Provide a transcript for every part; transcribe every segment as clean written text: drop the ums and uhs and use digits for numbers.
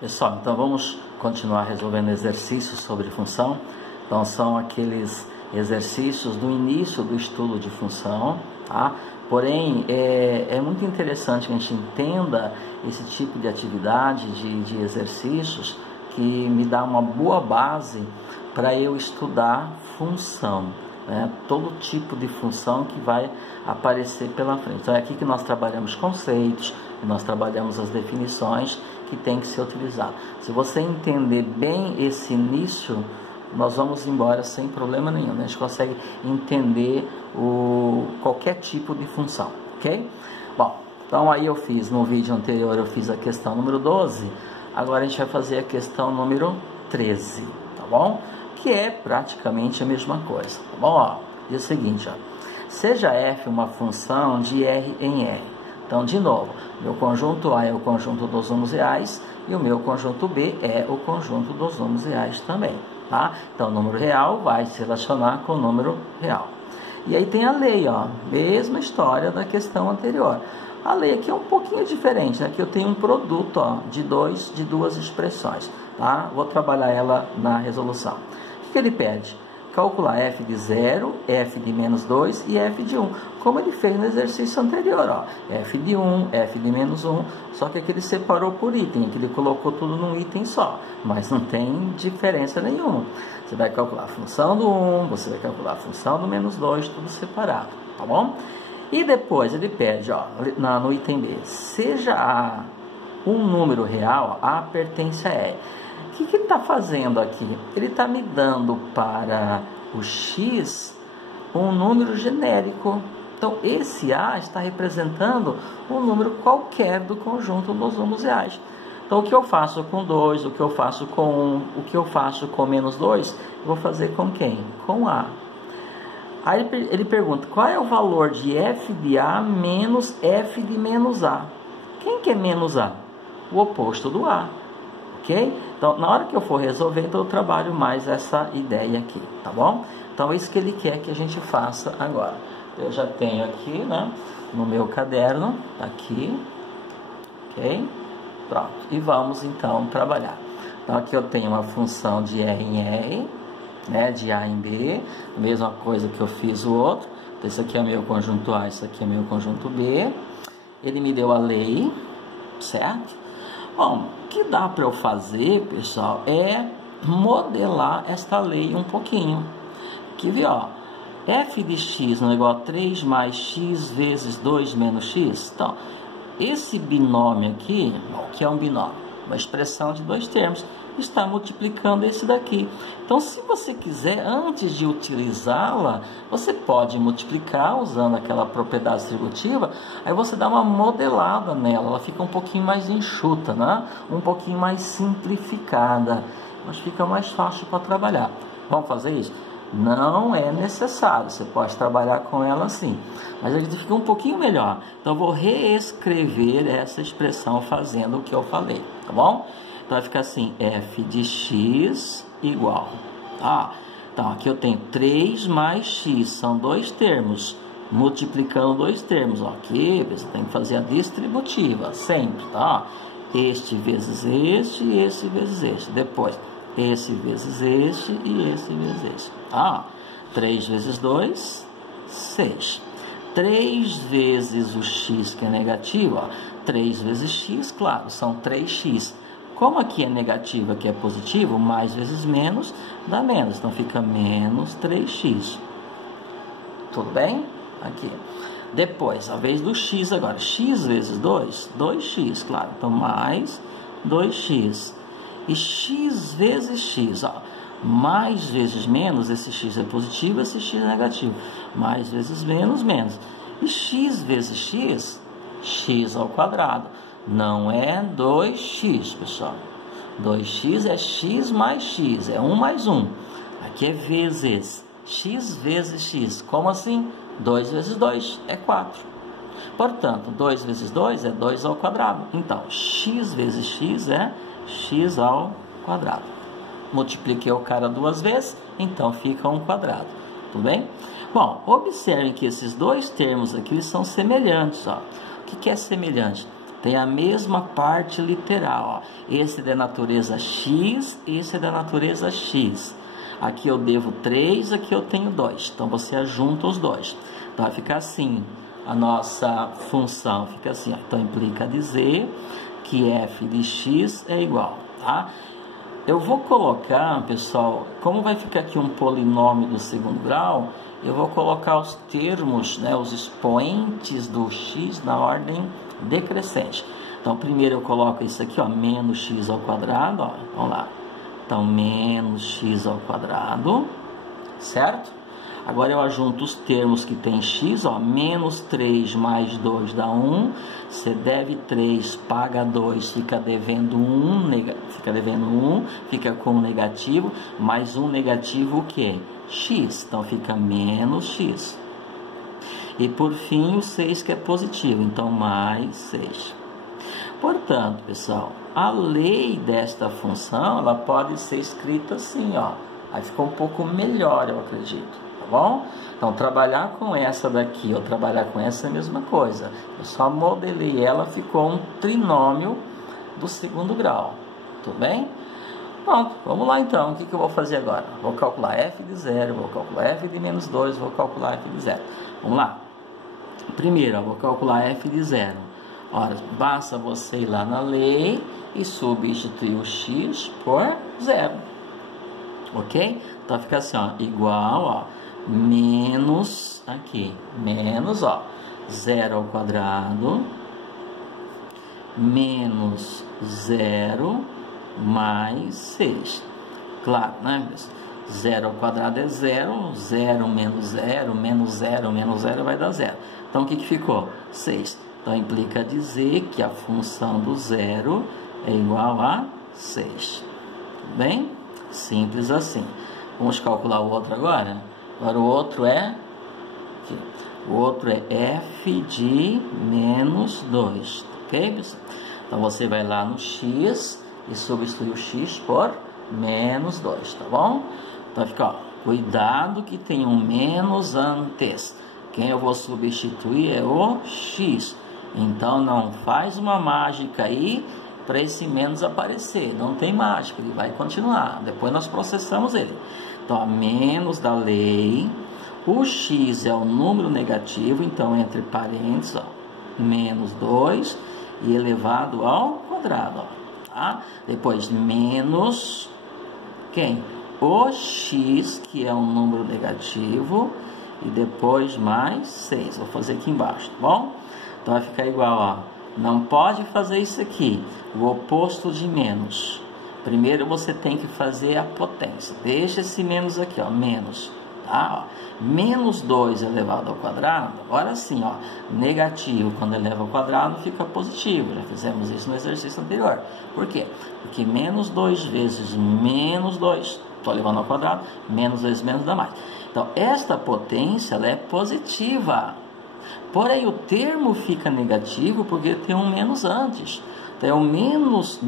Pessoal, então vamos continuar resolvendo exercícios sobre função. Então são aqueles exercícios do início do estudo de função, tá? Porém, é muito interessante que a gente entenda esse tipo de atividade, de exercícios, que me dá uma boa base para eu estudar função, né? Todo tipo de função que vai aparecer pela frente. Então é aqui que nós trabalhamos conceitos, nós trabalhamos as definições que tem que ser utilizado. Se você entender bem esse início, nós vamos embora sem problema nenhum, né? A gente consegue entender qualquer tipo de função, ok? Bom, então aí eu fiz, no vídeo anterior eu fiz a questão número 12, agora a gente vai fazer a questão número 13, tá bom? Que é praticamente a mesma coisa, tá bom? Ó, diz o seguinte, ó, seja f uma função de R em R. Então, de novo, meu conjunto A é o conjunto dos números reais e o meu conjunto B é o conjunto dos números reais também, tá? Então, o número real vai se relacionar com o número real. E aí tem a lei, ó, mesma história da questão anterior. A lei aqui é um pouquinho diferente, né? Aqui eu tenho um produto, ó, de duas expressões, tá? Vou trabalhar ela na resolução. O que ele pede? Calcular f de 0, f de menos 2 e f de 1, como ele fez no exercício anterior, ó, f de 1, f de menos 1, só que aqui ele separou por item, aqui ele colocou tudo num item só, mas não tem diferença nenhuma. Você vai calcular a função do 1, você vai calcular a função do menos 2, tudo separado, tá bom? E depois ele pede, ó, no item B, seja A um número real, A pertence a E. O que ele está fazendo aqui? Ele está me dando para o x um número genérico. Então, esse A está representando um número qualquer do conjunto dos números reais. Então, o que eu faço com 2, o que eu faço com 1, o que eu faço com menos 2, eu vou fazer com quem? Com A. Aí ele pergunta, qual é o valor de f de A menos f de menos A? Quem que é menos A? O oposto do A. Ok? Então, na hora que eu for resolver, então eu trabalho mais essa ideia aqui, tá bom? Então, é isso que ele quer que a gente faça agora. Eu já tenho aqui, né, no meu caderno, aqui, ok? Pronto, e vamos então trabalhar. Então, aqui eu tenho uma função de R em R, né, de A em B, mesma coisa que eu fiz o outro. Então, esse aqui é meu conjunto A, esse aqui é meu conjunto B. Ele me deu a lei, certo? Bom, o que dá para eu fazer, pessoal, é modelar esta lei um pouquinho. Aqui, viu, ó, f de x não é igual a 3 mais x vezes 2 menos x. Então, esse binômio aqui, o que é um binômio? Uma expressão de dois termos, está multiplicando esse daqui. Então, se você quiser, antes de utilizá-la, você pode multiplicar usando aquela propriedade distributiva, aí você dá uma modelada nela, ela fica um pouquinho mais enxuta, né? Um pouquinho mais simplificada, mas fica mais fácil para trabalhar. Vamos fazer isso? Não é necessário, você pode trabalhar com ela assim, mas a gente fica um pouquinho melhor. Então, eu vou reescrever essa expressão fazendo o que eu falei, tá bom? Então, vai ficar assim, f de x igual, tá? Então, aqui eu tenho 3 mais x, são dois termos, multiplicando dois termos, ó. Aqui você tem que fazer a distributiva, sempre, tá? Este vezes este e esse vezes este. Depois, esse vezes este e esse vezes este, tá? 3 vezes 2, 6. 3 vezes o x, que é negativo, ó. 3 vezes x, claro, são 3x. Como aqui é negativo, aqui é positivo, mais vezes menos dá menos. Então, fica menos 3x. Tudo bem? Aqui. Depois, a vez do x agora. X vezes 2, 2x, claro. Então, mais 2x. E x vezes x, ó. Mais vezes menos, esse x é positivo, esse x é negativo. Mais vezes menos, menos. E x vezes x, x ao quadrado. Não é 2x, pessoal. 2x é x mais x, é 1 mais 1. Aqui é vezes, x vezes x. Como assim? 2 vezes 2 é 4. Portanto, 2 vezes 2 é 2 ao quadrado. Então, x vezes x é x ao quadrado. Multipliquei o cara duas vezes, então fica 1 quadrado. Tudo bem? Bom, observem que esses dois termos aqui são semelhantes, ó. O que é semelhante? tem a mesma parte literal, ó. Esse é da natureza x, esse é da natureza x. Aqui eu devo 3, aqui eu tenho 2. Então você ajunta os dois. Então vai ficar assim, a nossa função fica assim, ó. Então implica dizer que f de x é igual, tá? Eu vou colocar, pessoal, como vai ficar aqui um polinômio do segundo grau, eu vou colocar os termos, né, os expoentes do x na ordem decrescente. Então, primeiro eu coloco isso aqui, ó, menos x ao quadrado, ó, vamos lá. Então, menos x ao quadrado, certo? Agora eu ajunto os termos que tem x, ó, menos 3 mais 2 dá 1, você deve 3, paga 2, fica devendo 1, fica com um negativo, mais um negativo o quê? X, então fica menos x. E por fim o 6 que é positivo, então mais 6. Portanto, pessoal, a lei desta função, ela pode ser escrita assim, ó, aí ficou um pouco melhor, eu acredito. Tá bom? Então, trabalhar com essa daqui ou trabalhar com essa é a mesma coisa. Eu só modelei ela, ficou um trinômio do segundo grau. Tudo bem? Pronto, vamos lá então. O que eu vou fazer agora? Vou calcular f de 0, vou calcular f de menos 2, vou calcular f de 0. Vamos lá. Primeiro, eu vou calcular f de 0. Ora, basta você ir lá na lei e substituir o x por 0. Ok? Então, fica assim, ó, igual, ó, menos, aqui, menos, ó, 0 ao quadrado, menos 0 mais 6. Claro, né? 0 ao quadrado é 0, 0 menos 0, menos 0, menos 0 vai dar 0. Então, o que ficou? 6. Então, implica dizer que a função do 0 é igual a 6. Tudo bem? Simples assim. Vamos calcular o outro agora? Agora o outro é f de menos 2, ok, pessoal? Então você vai lá no x e substitui o x por menos 2, tá bom? Então fica, ó, cuidado que tem um menos antes. Quem eu vou substituir é o x. Então não faz uma mágica aí para esse menos aparecer. Não tem mágica, ele vai continuar. Depois nós processamos ele. Então, a menos da lei, o x é o número negativo, então entre parênteses, ó, menos 2 e elevado ao quadrado, ó, tá? Depois, menos, quem? O x, que é um número negativo, e depois mais 6. Vou fazer aqui embaixo, tá bom? Então, vai ficar igual, ó, não pode fazer isso aqui, o oposto de menos. Primeiro você tem que fazer a potência. Deixa esse menos aqui, ó, menos, tá? Ó, menos 2 elevado ao quadrado, agora sim, ó, negativo quando eleva ao quadrado fica positivo. Já fizemos isso no exercício anterior. Por quê? Porque menos 2 vezes menos 2, estou elevando ao quadrado, menos 2 menos dá mais. Então, esta potência, ela é positiva. Porém, o termo fica negativo porque tem um menos antes. Então, é o menos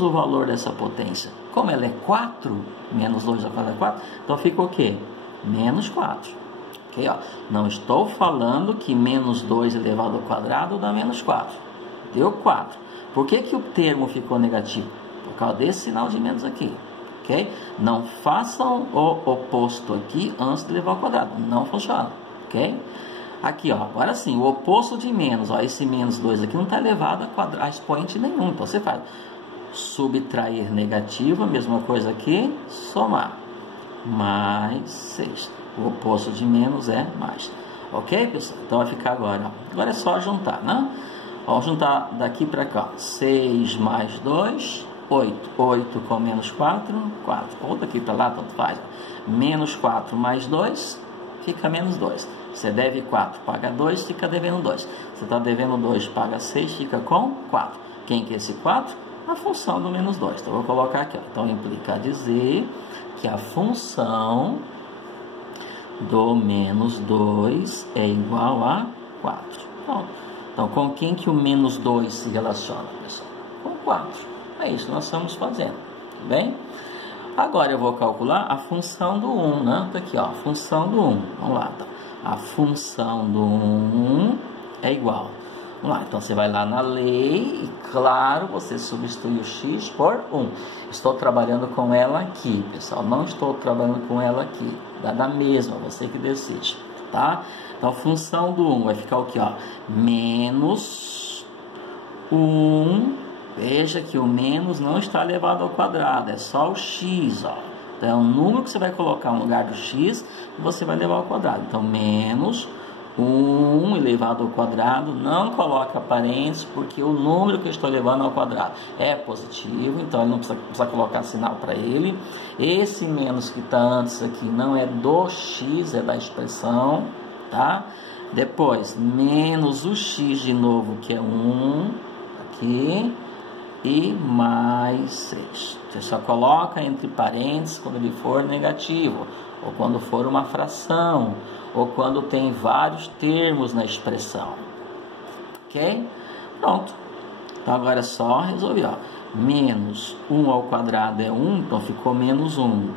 o valor dessa potência. Como ela é 4, menos 2 ao quadrado é 4, então fica o quê? Menos 4. Okay, ó. Não estou falando que menos 2 elevado ao quadrado dá menos 4. Deu 4. Por que o termo ficou negativo? Por causa desse sinal de menos aqui. Okay? Não façam o oposto aqui antes de levar ao quadrado. Não funciona. Ok? Aqui, ó, agora sim, o oposto de menos, ó, esse menos 2 aqui não está elevado a expoente nenhum. Então, você faz subtrair negativo, a mesma coisa aqui, somar. Mais 6. O oposto de menos é mais. Ok, pessoal? Então, vai ficar agora, ó. Agora é só juntar, né? Vamos juntar daqui para cá. 6 mais 2, 8. 8 com menos 4, 4. Ou daqui para lá, tanto faz. Menos 4 mais 2, fica menos 2. Você deve 4, paga 2, fica devendo 2. Você está devendo 2, paga 6, fica com 4. Quem que é esse 4? A função do menos 2. Então, eu vou colocar aqui, ó. Então, implica dizer que a função do menos 2 é igual a 4. Pronto. Então, com quem que o menos 2 se relaciona, pessoal? Com 4. É isso que nós estamos fazendo. Tudo bem? Agora, eu vou calcular a função do 1, né? Tá aqui, ó. A função do 1. Vamos lá, tá? A função do 1 é igual. Vamos lá, então você vai lá na lei e, claro, você substitui o x por 1. Estou trabalhando com ela aqui, pessoal. Não estou trabalhando com ela aqui. Dá da mesma, você que decide, tá? Então, a função do 1 vai ficar o quê? Ó? Menos 1. Veja que o menos não está elevado ao quadrado. É só o x, ó. Então, é um número que você vai colocar no lugar do x e você vai levar ao quadrado. Então, menos 1 elevado ao quadrado, não coloca parênteses, porque o número que eu estou levando ao quadrado é positivo, então ele não precisa colocar sinal para ele. Esse menos que está antes aqui não é do x, é da expressão, tá? Depois, menos o x de novo, que é 1, aqui, e mais 6. Você só coloca entre parênteses quando ele for negativo, ou quando for uma fração, ou quando tem vários termos na expressão. Ok? Pronto. Então agora é só resolver. Ó. Menos 1 ao quadrado é 1, então ficou menos 1.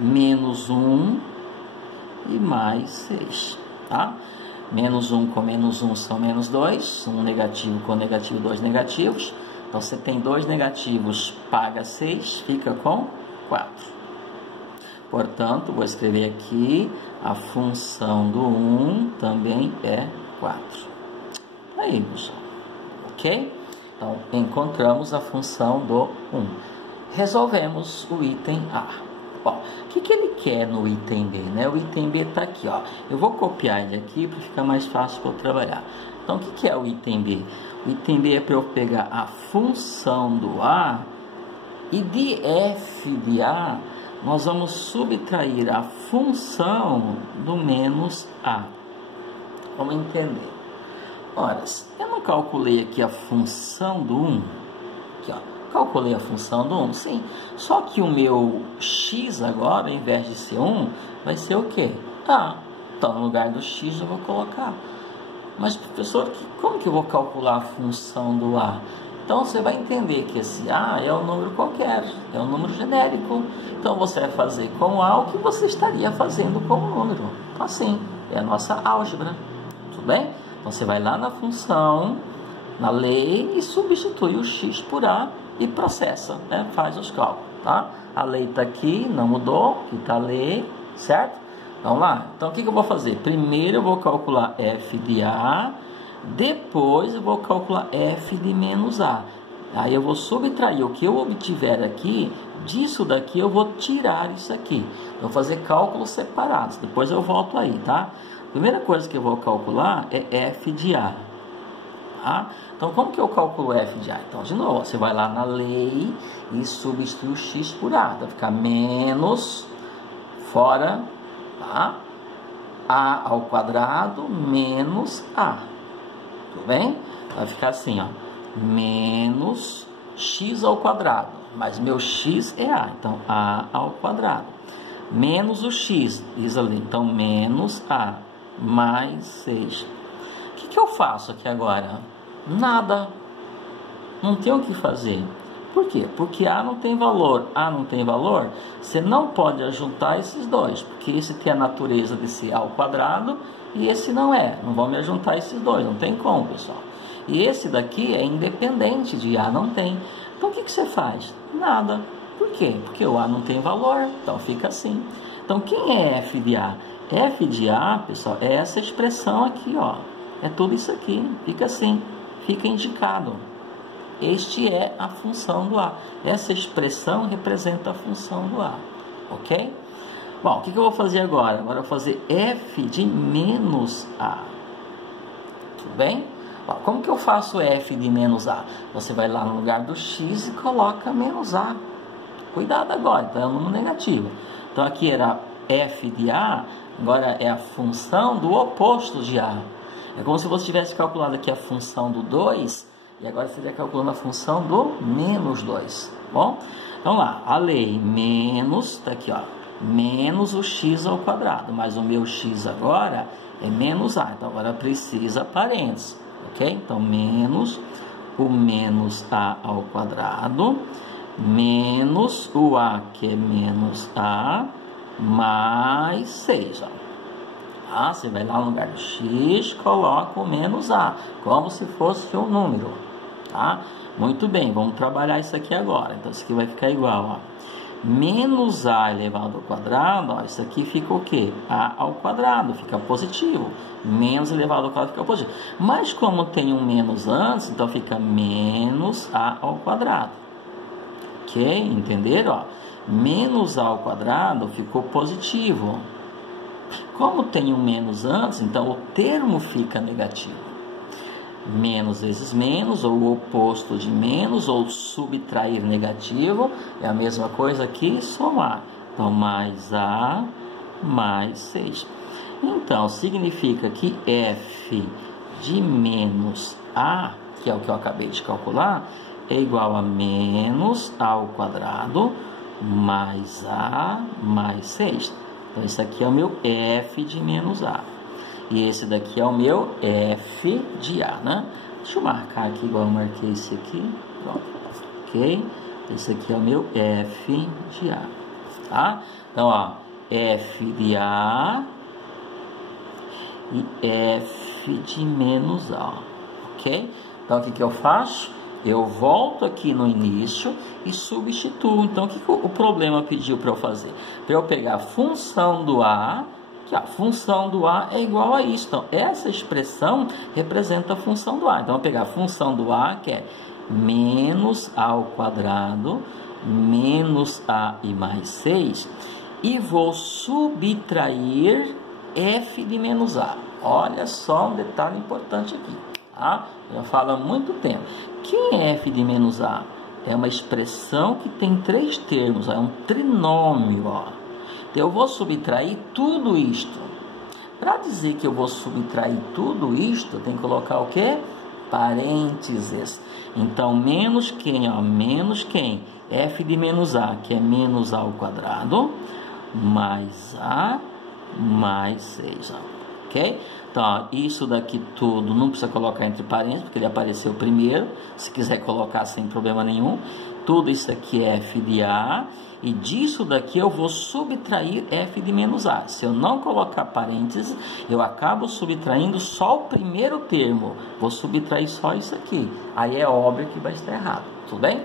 Menos 1 e mais 6. Tá? Menos 1 com menos 1 são menos 2. 1 negativo com negativo, 2 negativos. Então você tem 2 negativos, paga 6, fica com 4. Portanto, vou escrever aqui, a função do 1 também é 4. Aí, pessoal. Ok? Então, encontramos a função do 1. Resolvemos o item A. Bom, o que ele quer no item B? Né? O item B está aqui. Ó. Eu vou copiar ele aqui para ficar mais fácil para eu trabalhar. Então, o que é o item B? O item B é para eu pegar a função do A e de f de A nós vamos subtrair a função do menos A. Vamos entender. Ora, eu não calculei aqui a função do 1? Aqui, ó. Calculei a função do 1? Sim. Só que o meu x agora, ao invés de ser 1, vai ser o quê? A. Então, no lugar do x eu vou colocar. Mas, professor, como que eu vou calcular a função do A? Então, você vai entender que esse A é um número qualquer, é um número genérico. Então, você vai fazer com A o que você estaria fazendo com o número. Assim, é a nossa álgebra. Tudo bem? Então, você vai lá na função, na lei, e substitui o x por A e processa, né? Faz os cálculos, tá? A lei está aqui, não mudou, aqui está a lei, certo? Vamos lá. Então, o que eu vou fazer? Primeiro, eu vou calcular f de A. Depois eu vou calcular f de menos A. Aí eu vou subtrair o que eu obtiver aqui, disso daqui eu vou tirar isso aqui. Eu vou fazer cálculos separados, depois eu volto aí, tá? Primeira coisa que eu vou calcular é f de A. Tá? Então, como que eu calculo f de A? Então, de novo, você vai lá na lei e substitui o x por A. Vai ficar menos, fora, tá? A ao quadrado menos A. Tudo bem? Vai ficar assim, ó. Menos x ao quadrado. Mas meu x é A. Então, A ao quadrado. Menos o x. Diz ali. Então, menos A. Mais 6. O que eu faço aqui agora? Nada. Não tenho o que fazer. Por quê? Porque A não tem valor. A não tem valor. Você não pode juntar esses dois. Porque esse tem a natureza de ser A ao quadrado. E esse não é. Não vão me juntar esses dois. Não tem como, pessoal. E esse daqui é independente de A. Não tem. Então, o que você faz? Nada. Por quê? Porque o A não tem valor. Então, fica assim. Então, quem é f de A? F de A, pessoal, é essa expressão aqui, ó. É tudo isso aqui. Fica assim. Fica indicado. Este é a função do A. Essa expressão representa a função do A. Ok? Bom, o que eu vou fazer agora? Agora eu vou fazer f de menos A. Tudo bem? Bom, como que eu faço f de menos A? Você vai lá no lugar do x e coloca menos A. Cuidado agora, então é um número negativo. Então aqui era f de A, agora é a função do oposto de A. É como se você tivesse calculado aqui a função do 2, e agora você estaria calculando a função do menos 2. Bom, vamos lá. A lei menos, está aqui, ó. Menos o x ao quadrado, mas o meu x agora é menos A, então agora precisa parênteses, ok? Então, menos o menos A ao quadrado, menos o A, que é menos A, mais 6, ó. Tá? Você vai lá no lugar do x, coloca o menos a, como se fosse um número. Tá? Muito bem, vamos trabalhar isso aqui agora. Então, isso aqui vai ficar igual, ó. Menos a elevado ao quadrado, ó, isso aqui fica o quê? A ao quadrado, fica positivo. Menos elevado ao quadrado fica positivo. Mas como tem um menos antes, então fica menos a ao quadrado. Ok? Entenderam? Ó, menos a ao quadrado ficou positivo. Como tem um menos antes, então o termo fica negativo. Menos vezes menos, ou o oposto de menos, ou subtrair negativo, é a mesma coisa que somar. Então, mais A, mais 6. Então, significa que f de menos A, que é o que eu acabei de calcular, é igual a menos A ao quadrado, mais A, mais 6. Então, isso aqui é o meu f de menos A. E esse daqui é o meu f de A, né? Deixa eu marcar aqui igual eu marquei esse aqui. Pronto. Ok? Esse aqui é o meu f de A. Tá? Então, ó, f de A e f de menos A. Ok? Então, o que que eu faço? Eu volto aqui no início e substituo. Então, o que o problema pediu para eu fazer? Para eu pegar a função do A, que a função do A é igual a isso. Então, essa expressão representa a função do A. Então, eu vou pegar a função do A, que é menos A ao quadrado, menos A e mais 6, e vou subtrair f de menos A. Olha só um detalhe importante aqui. Tá? Já falo há muito tempo. Quem é f de menos A? É uma expressão que tem 3 termos, é um trinômio, ó. Então, eu vou subtrair tudo isto. Para dizer que eu vou subtrair tudo isto, eu tenho que colocar o quê? Parênteses. Então, menos quem? Ó, menos quem? F de menos A, que é menos A ao quadrado, mais A, mais 6. Ó. Ok? Então, ó, isso daqui tudo não precisa colocar entre parênteses, porque ele apareceu primeiro. Se quiser colocar sem problema nenhum. Tudo isso aqui é f de A. E disso daqui eu vou subtrair f de menos A. Se eu não colocar parênteses, eu acabo subtraindo só o primeiro termo. Vou subtrair só isso aqui. Aí é óbvio que vai estar errado. Tudo bem?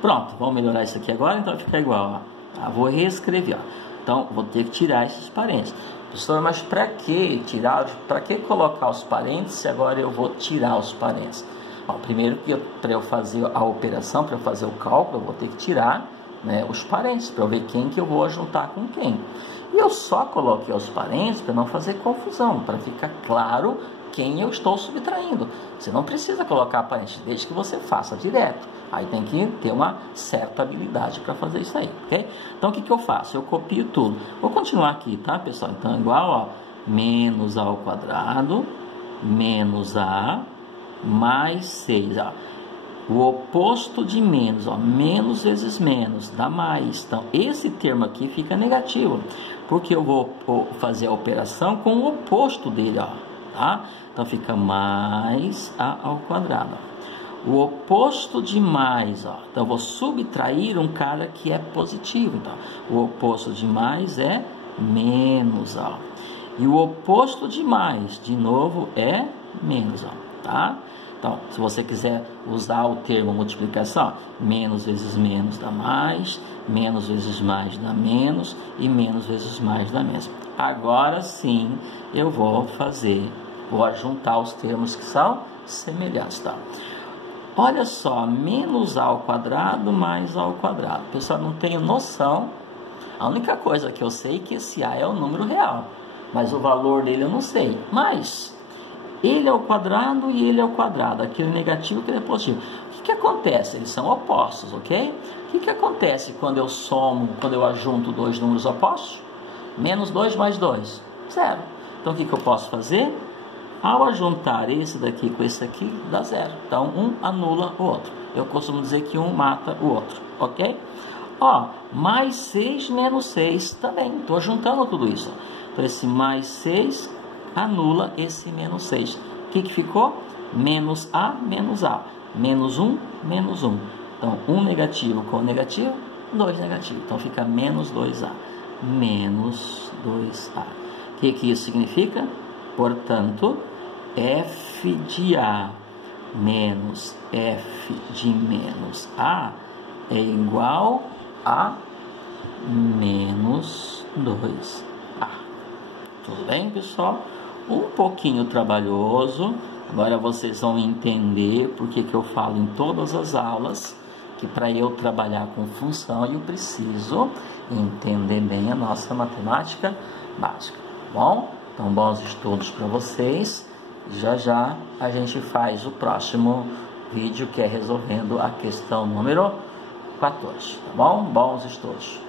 Pronto, vamos melhorar isso aqui agora. Então vai ficar igual. Ó. Tá? Vou reescrever. Ó. Então vou ter que tirar esses parênteses. Professor, mas para que tirar? Para que colocar os parênteses se agora eu vou tirar os parênteses? Ó, primeiro que para eu fazer a operação, para eu fazer o cálculo, eu vou ter que tirar, né, os parênteses, para eu ver quem que eu vou juntar com quem. E eu só coloquei os parênteses para não fazer confusão, para ficar claro quem eu estou subtraindo. Você não precisa colocar parênteses, desde que você faça direto. Aí tem que ter uma certa habilidade para fazer isso aí, ok? Então, o que que eu faço? Eu copio tudo. Vou continuar aqui, tá, pessoal? Então, igual, ó, menos A ao quadrado, menos A, mais 6, ó. O oposto de menos, ó, menos vezes menos, dá mais. Então, esse termo aqui fica negativo, porque eu vou fazer a operação com o oposto dele, ó, tá? Então, fica mais A ao quadrado, ó. O oposto de mais, ó, então, eu vou subtrair um cara que é positivo. Então, o oposto de mais é menos, ó. E o oposto de mais, de novo, é menos, ó, tá? Então, se você quiser usar o termo multiplicação, menos vezes menos dá mais, menos vezes mais dá menos e menos vezes mais dá menos. Agora sim, eu vou juntar os termos que são semelhantes, tá? Olha só, menos A ao quadrado mais A ao quadrado. Pessoal, não tenho noção. A única coisa que eu sei é que esse A é o número real, mas o valor dele eu não sei. Mas ele é o quadrado e ele é o quadrado, aquele negativo que ele é positivo. O que acontece? Eles são opostos, ok? O que acontece quando eu somo, quando eu ajunto dois números opostos? Menos 2 mais 2, 0. Então, o que eu posso fazer? Ao ajuntar esse daqui com esse aqui, dá 0. Então, um anula o outro. Eu costumo dizer que um mata o outro, ok? Ó, mais 6 menos 6 também. Estou juntando tudo isso. Então, esse mais 6 anula esse menos 6. O que ficou? Menos A, menos A. Menos 1, menos 1. Então, 1 negativo com negativo, 2 negativo. Então, fica menos 2A. Menos 2A. que isso significa? Portanto, f de A menos f de menos A é igual a menos 2A. Tudo bem, pessoal? Um pouquinho trabalhoso. Agora vocês vão entender porque que eu falo em todas as aulas que para eu trabalhar com função eu preciso entender bem a nossa matemática básica. Bom? Então, bons estudos para vocês. Já já a gente faz o próximo vídeo, que é resolvendo a questão número 14, tá bom? Bons estudos.